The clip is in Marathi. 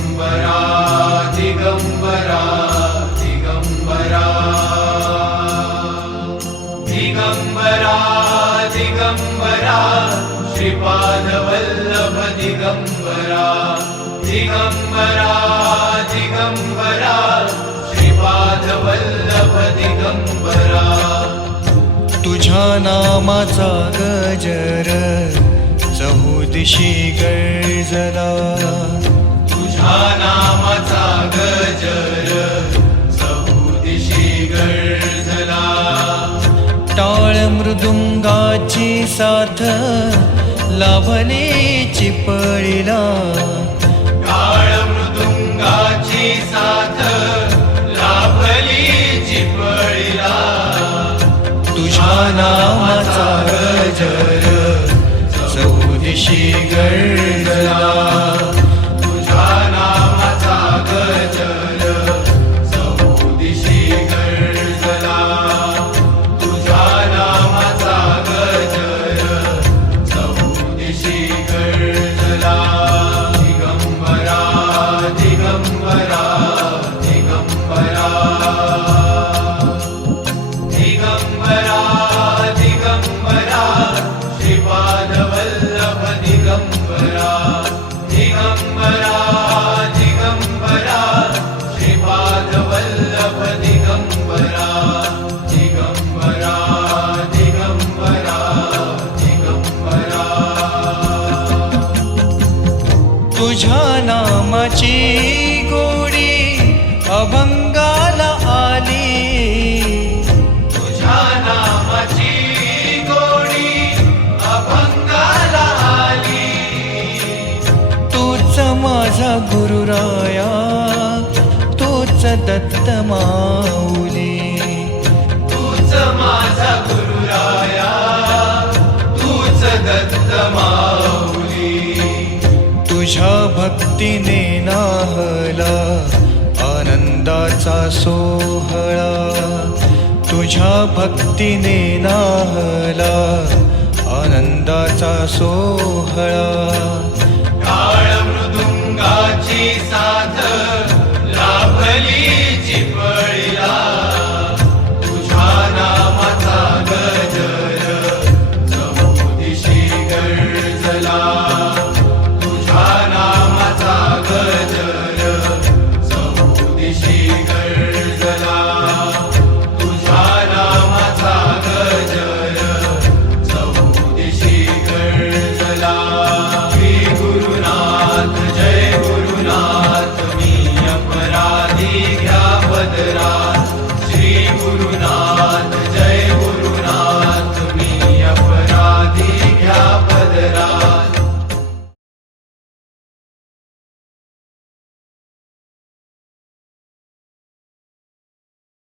दिगंबरा दिगंबरा दिगंबरा दिगंबरा दिगंबरा श्रीपाद वल्लभ दिगंबरा दिगंबरा दिगंबरा श्रीपाद वल्लभ दिगंबरा तुझ्या नामाचा गजर चहुदिशी गर्जला तुझ्या नामाचा गजर चहुदिशी गर्जला टाळ मृदुंगाची साथ लाभली चिपळीला टाळ मृदुंगाची साथ लाभली चिपळीला तुझ्या नामाचा गजर चहुदिशी गर्जला तुझ्या नामाचा गजर चहुदिशी गर्जला तुझ्या नामाचा गजर चहुदिशी गर्जला दिगंबरा दिगंबरा दिगंबरा दिगंबरा दिगंबरा श्रीपाद वल्लभ दिगंबरा दिगंबरा दिगंबरा श्रीपाद वल्लभ दिगंबरा दिगंबरा दिगंबरा दिगंबरा तुझ्या नामाची गोडी अभंगाला आली तुझ्या नामाची गोडी अभंगाला आली तूच माझा गुरुराया तूच दत्त माऊली तूच माझा गुरुराया तूच दत्त माऊली तुझ्या भक्तीने नाहला आनंदाचा सोहळा तुझ्या भक्तीने नाहला आनंदाचा सोहळा टाळ मृदुंगाची साथ